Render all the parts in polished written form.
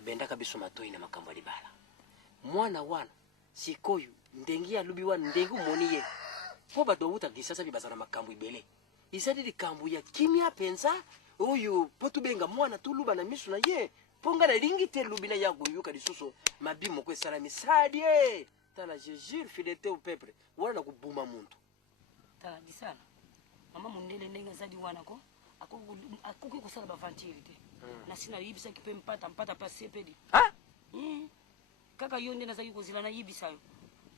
abenda kabiso matoi na makambo libala mwana wana sikoyu ndengi ya lubi wana ndengi moniye po bato buta kisasa bibazana makambo ibele isadi likambo ya kimya penza oyo potu benga mwana tuluba na misu na ye ponga na lingi te lubina ya guyuka lisuso mabimo kwe sala misadi tala je jure fidélité au peuple wana kubuma muntu tala bisala mama mundele ndenga zadi wana ko akuki kusala bavantiri te na sina yibisa kipe mpata pa sepedi kaka yonde na zaki kuzila na yibisa yo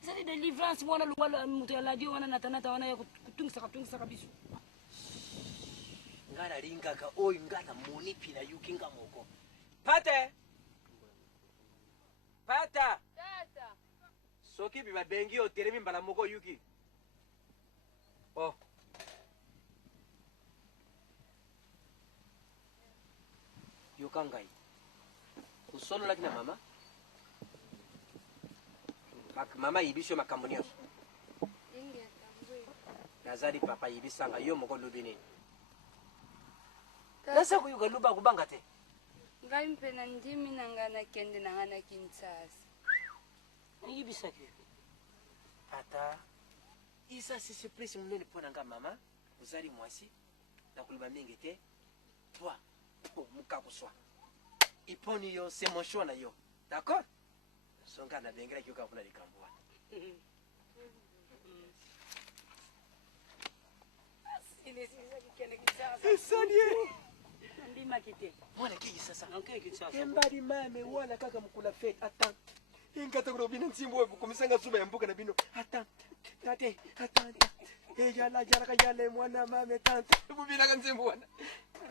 zadi deliverance mwana lungala mutu ya ladio wana natanata wana ya kutungisa kabisu ngala lingaka oyo ngala monipi na yukinga moko pata tata soki biba bengi o teremi mbala moko yuki oh yukangai usolo lakina mama mama yibisho makambonio nazali papa yibisanga yo moko lubini nasa kuyuka luba kubanga te ngai mpena ndimi nangana kende nangana Kinshasa yibisa ke tata isa sisi place munene pona nga mama uzali mwasi na kuluba mingi te toi muka kuswa iponi yo c'est mon choix na yo d'accord songa na bengera kyoka kuna likambwa Salie ndima kite mwana kiji sasa okay Kinshasa embali mame wala kaka mkula fete attends ingata kurobina nsimbo kumisanga suba ya mbuka na bino attends tate attends yala ka yale mwana mame tante bubina kan nsimbo wana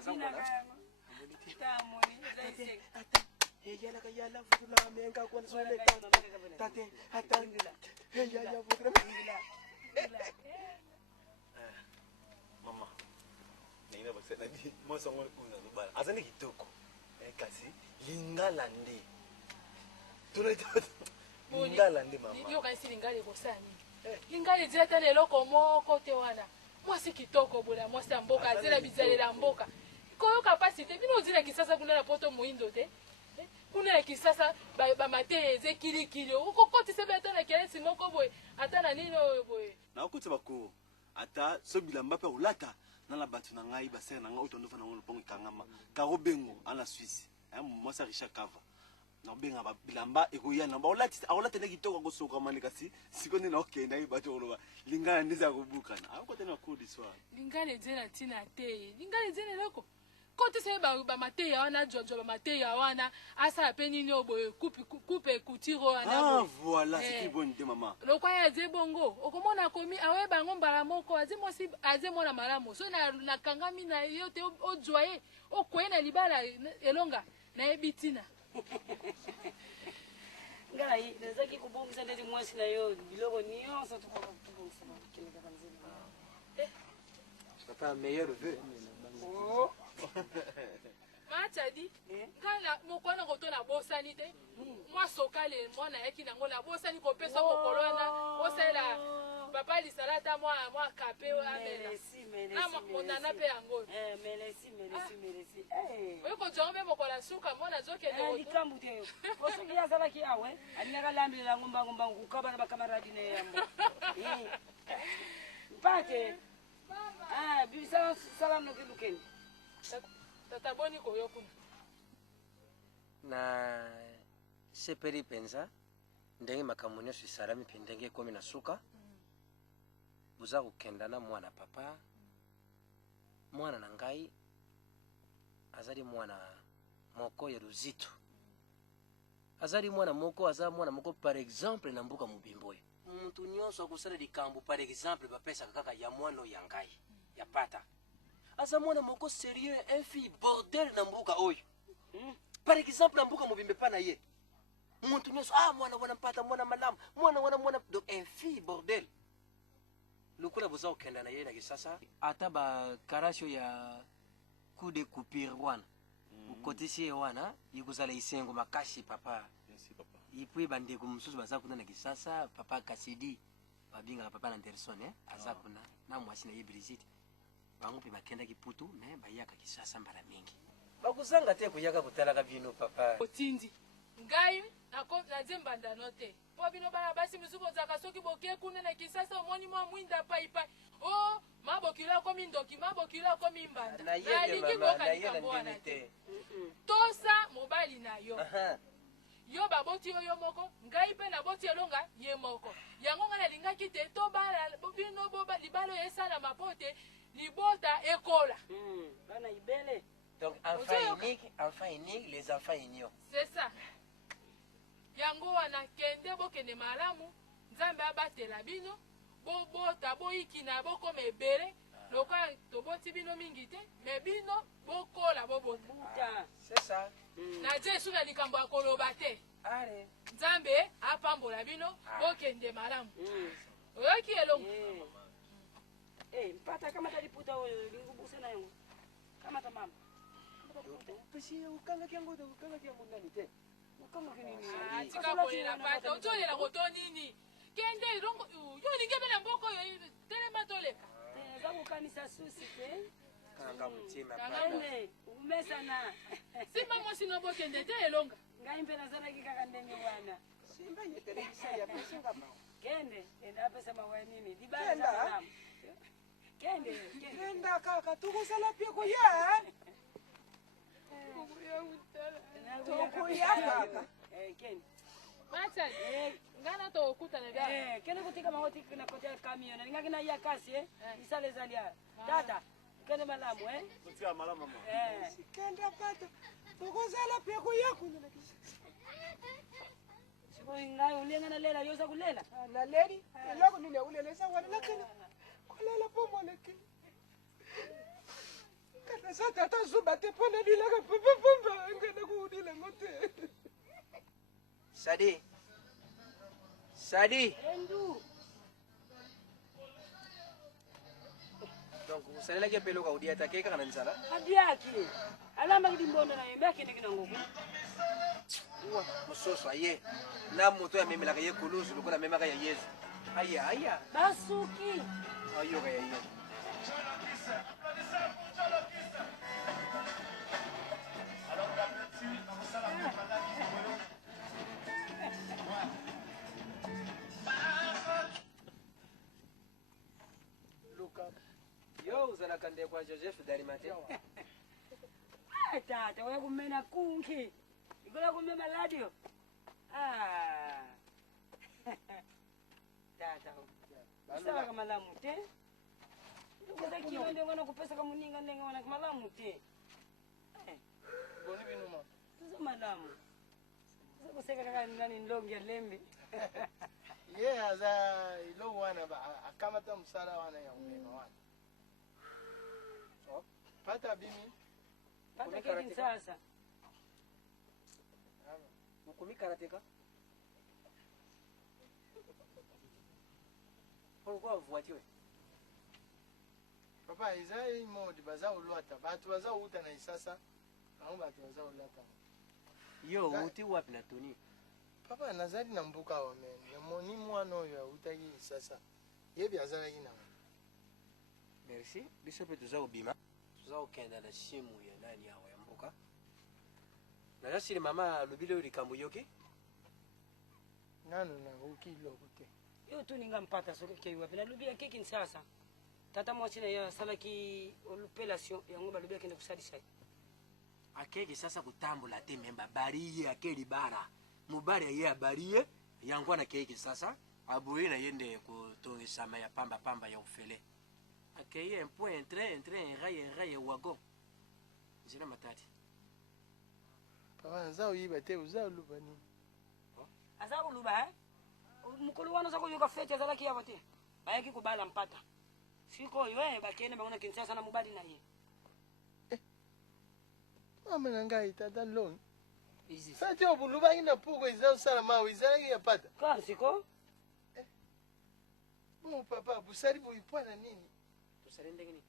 bina kama tamoni zaise yala ka yala futula menga kwa sole tate attends yala futula mama nina basa na di mo songo kuna lubala azani kitoko kasi lingala ndi tuleta lingala ndi mama yo kanisi lingale kosani lingale zeta lelo komoko te wana mwasi kitoko bola mwasi mboka zela bizalela mboka koyo capacité bino zina kisasa kuna na poto muindo te kuna na kisasa ba mate ze kilikili ukokoti sebe atana kelesi moko boy atana nino boy na ukutse bako ata sobila mbape ulata na la batu na ngai basere na ngai otondo fana ngolo pongo kangama karo bengo ana Suisse mosa Richard Kava na benga ba bilamba ekoya na ba ulata na kitoko ko soka manika sikoni na okay na ibato oloba lingana ndiza kubuka na ako tena kudi swa lingale zena tina te lingale zena loko kote se ba mate ya wana jojo ba mate ya wana asa peni ni obo coupe kutiro ana voilà c'est bon de maman lokwa ya ze bongo okomona komi awe bango mbala moko azimosi azemona malamu so na kangami na yote ojoye okwena libala elonga na ebitina ngala yi nazaki kubongisa ndeti mwasi na yo biloko nyonso tukubongisa kile kabanzima papa meilleur vœu oh Machadi kala mokwana kotona bosani te mwa sokale mwana yaki nango la bosani ko pesa ko kolona osela papa li salata mwa kape amela na monana pe yango merci we ko jombe mokola suka mwana zoke ne likambu te osoki yazala ki awe anyaka lambi la ngomba kukaba na bakamaradi ne yambo mpate bisa salam no kilukeni tata boni ko yokuna na seperi penza ndenge makamunyo sisalami pendenge komi na suka buza kukenda na mwana papa mwana na ngai azali mwana moko ya Luzito azali mwana moko par exemple na mbuka mubimboye muntu nyonso akusala likambo par exemple bapesa kaka ya mwana ya ngai ya pata asa mwana moko sérieux un fille bordel na mbuka oyo par exemple na mbuka mubimbe pana ye muntu nyonso mwana wana mpata mwana malamu mwana donc un fille bordel lukula buza ukenda na ye na kisasa ata ba karasho ya coup de coupure wana ukotisi wana yikuzala isengo makashi papa ipui bandeko mususu baza kuna na kisasa papa Kasidi babinga papa na Anderson aza kuna na mwasi na ye Brigitte bango pe bakenda kiputu me bayaka kisasa mbala mingi bakuzanga te kuyaka kutalaka bino papa otindi ngai nazie mbandano te mpo bino bana basi misuku ozalaka soki boke kuna na Kisasa omoni mwa mwinda paipai o mabokilo akomi ndoki mabokilo akomi mbanda nalingi bokanika wana te tosa mobali na yo yo baboti yo moko ngai mpe naboti elonga ye moko yango ngai nalingaki te tobala bino libala oyo esalama po te libota ekola bana ibele. Donc enfant unique, les enfants ignorent. C'est ça. Yango wana kende bokende malamu nzambe abatela bino bobota boyiki na boko mebele lokola toboti bino mingi te me bino bokola bobota. C'est ça. Na Jesu na likambo akoloba te. Allez. Nzambe apambola bino bokende malamu. Oyoki elongo. Mpata kama taliputa oyo lingubuse na yango. Kama tamama. Pesi ukanga kyango nani te. Ukanga kinini? Tika kolela pata otolela koto nini? Kende rongo yo linge na mboko yo telema toleka. Zangu kanisa susi te. Kanga mutima. Kangane umesana. Simba mosi no bokende te elonga. Ngai mpe nazana kikaka ndenge wana. Simba yetelekisa ya pesa ngama. Kende enda pesa mawa nini? Dibala sana. Kende kaka tukusala pia ko ya. Ngana to okuta na bia. Kene kutika mawoti na kotea camion. Ninga kina ya kasi isale zalia. Tata. Kene malamu Kutia malamu mama. Sikenda pata. Tukusala pia ko ya kunyana kisa. Siko ngai ulenga na lela yoza kulela. Na leli. Eloko nini ulelesa wana lakini. Kulela pomo lakini. Kana sata tazuba te pona dilaka papa ngana kuudila ngote. Sadi. Endu. Donc usalela ke pelo ka udia take kana nsala. Adiaki. Alama kidimbondo na yembe kene kinangoku. Uwa musoso aye. Na moto ya memela ka ye kuluzu lokola memaka ya Yesu. Aya. Basuki. Ayo ka ya Yesu. Yo uzala kande kwa Joseph Darimate. Tata wewe kumena kunki. Ikola kumema radio. Tata. Sawa kama lamu te. Ngoza kilo ndio ngona kupesa kama muninga ndenga wana kama lamu te. Boni binuma. Tuzo malamu. Sasa kuseka kaka nani ndongi ya lembe. Aza ilo wana ba akamata msala wana ya umema wana. Pata bimi. Pata keki sasa. Mukumi karateka. Pourquoi vous voiture? Papa izai modi baza ulwata. Batu baza uta na isasa. Au batu baza ulwata. Yo uti wapi na Tony? Papa nazali na mbuka wa men. Moni mwana oyo utaki isasa. Yebi azala ina. Merci. Biso pe tuza ubima. Tuza okenda na simu ya nani yawe ya mbuka. Na jasiri mama lubile likambo yoki? Nanu na ukilo kote. Yo tu ninga mpata soke ke wapi na lubia keki sasa. Tata mwachi na ya salaki olupelation yango balubia kende kusadisa. Akeki sasa kutambula te memba bariye akeli bara. Mubari ya bariye yango na keki sasa abuye na yende kutongesa ya pamba ya ufele. Akeye un point entrer raye wagon. Zina matati. Papa nzao yiba te uzao lubani. Aza uluba mukulu wana zako yoka fete azala kia bate. Bayaki kubala mpata. Siko ywe bakene bangona kinsasa na mubali na ye. Mama nangai tata long. Easy. Fete obuluba ina puko izao sala mawe izala ya pata. Kwa siko? Bon papa busari bo ipwana nini? Tusarende gini?